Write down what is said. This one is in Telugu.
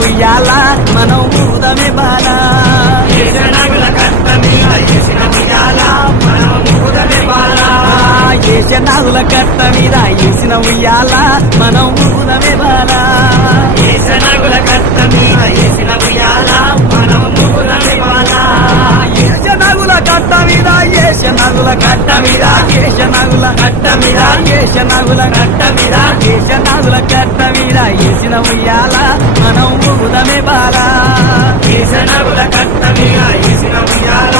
ఉయ్యాల మనం ఊదమే బాల ఏషనగుల కట్ట మీద ఏసిన ఉయ్యాల మనం ఊదమే బాల ఏషనాగుల కట్ట మీద ఏసిన ఉయ్యాల మనం ఊదమే బాల ఏషనగుల కట్ట మీద ఏసిన ఉయ్యాల మనం ఊదమే బాల ఏషనాగుల కట్ట మీద ఏషనాగుల కట్ట మీద ఏషనాగుల కట్ట మీద ఏషనాగుల కట్ట మీద ఏషనాగుల కట్ట మీద ఏసిన ఉయ్యాల మనం ఊదమే బాల ఏషనగుల కట్ట మీద ఏసిన ఉయ్యాల